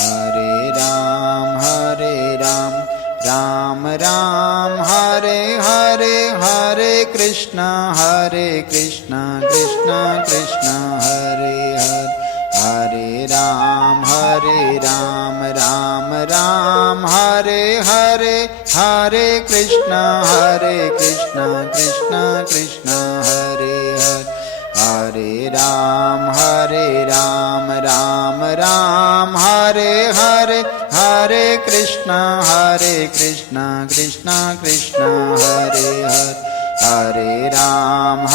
Hare Ram Ram Ram Hare Hare, Hare Krishna Krishna Krishna Hare Hare, Hare Ram Ram Ram Hare Hare, Hare Krishna Krishna Krishna Hare Hare, Hare Ram Ram Ram Hare Hare, Hare Krishna Krishna Krishna Hare Hare, Hare Ram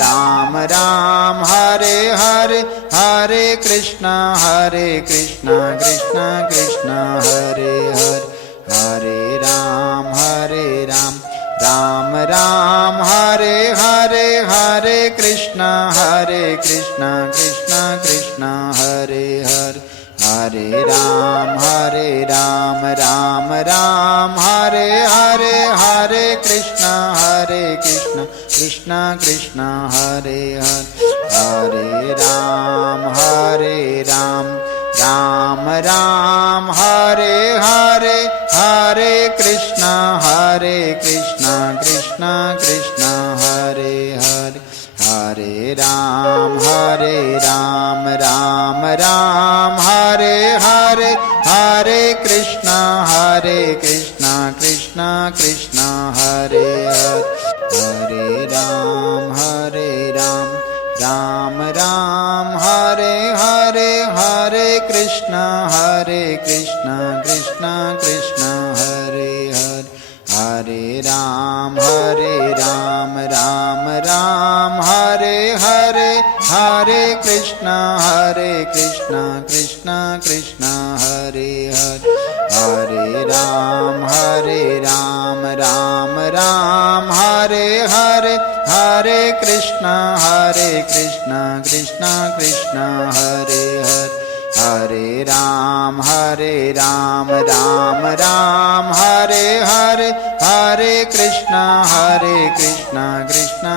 Ram Ram Hare Hare, Hare Krishna Krishna Krishna Hare Hare, Hare Ram Ram Ram Hare Hare, Hare Krishna Krishna Krishna Hare Hare, Hare Ram Ram Ram Hare Hare, Hare Krishna Krishna Krishna Hare Hare, Hare Ram Ram Ram Hare Hare, Hare Krishna Krishna Krishna Hare Hare, Hare Ram Ram Ram Hare Hare, Hare Krishna Krishna Krishna Hare Hare, Hare Ram Ram Ram Hare Hare, Hare Krishna Krishna Krishna Hare Hare, Hare Ram Ram Ram Hare Hare, Hare Krishna Krishna Krishna Hare Hare, Hare Ram Ram Ram Hare Hare, Hare Krishna Krishna Krishna Hare Hare, Hare Ram Ram Ram Hare Hare, Hare Krishna Krishna Krishna